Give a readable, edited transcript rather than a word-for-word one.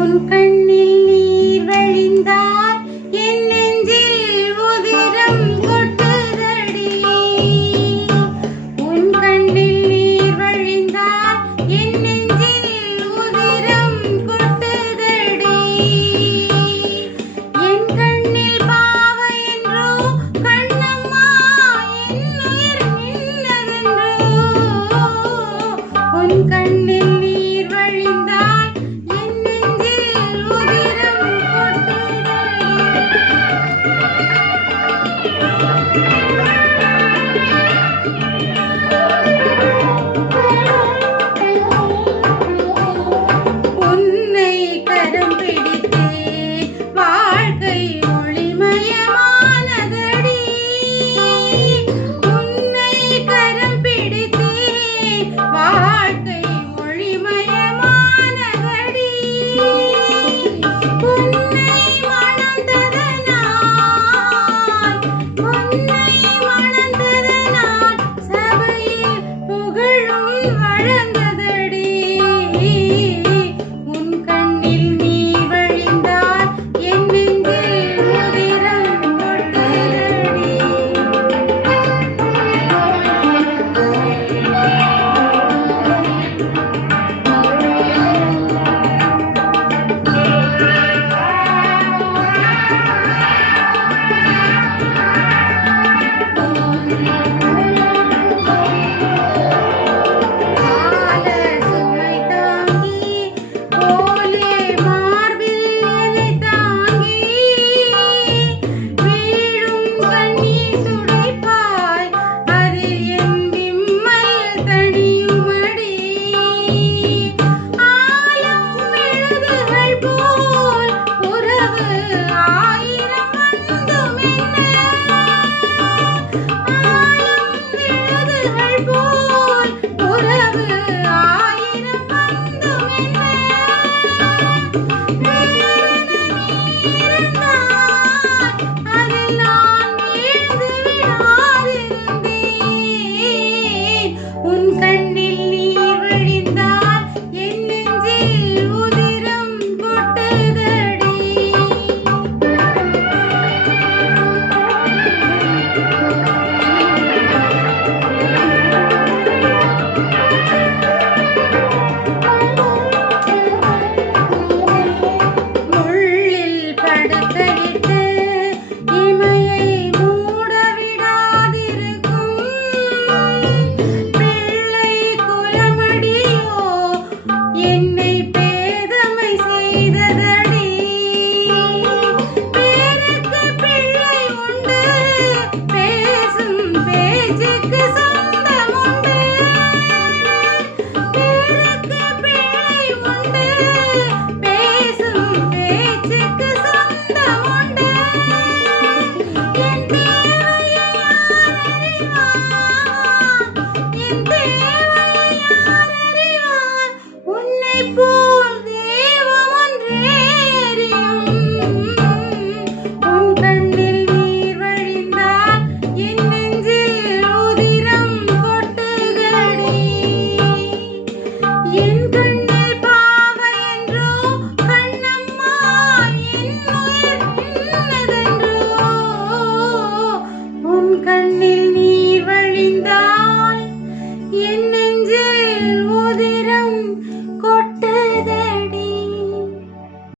உன் கண்ணில் நீர் வழிந்தால் என் நெஞ்சில் உதிரம் கொட்டுதடி. உன் கண்ணில் நீர் வழிந்தால் என் நெஞ்சில் உதிரம் கொட்டுதடி. என் கண்ணில் பாவை என்றோ கண்ணம்மா என் உயிர் நின்னதென்றோ. உன் கண்ணில் நீர் வழிந்தால் என் நெஞ்சில் உதிரம் கொட்டுதடி. உன்னை கரம் பிடித்தே வாழ்க்கை ஒளிமயமானதடி. உன்னை கரம் பிடித்தே வாழ்க்கை ஒளிமயமானதடி. உன்னை மணந்ததனால் சபையில் புகழும் வழங்க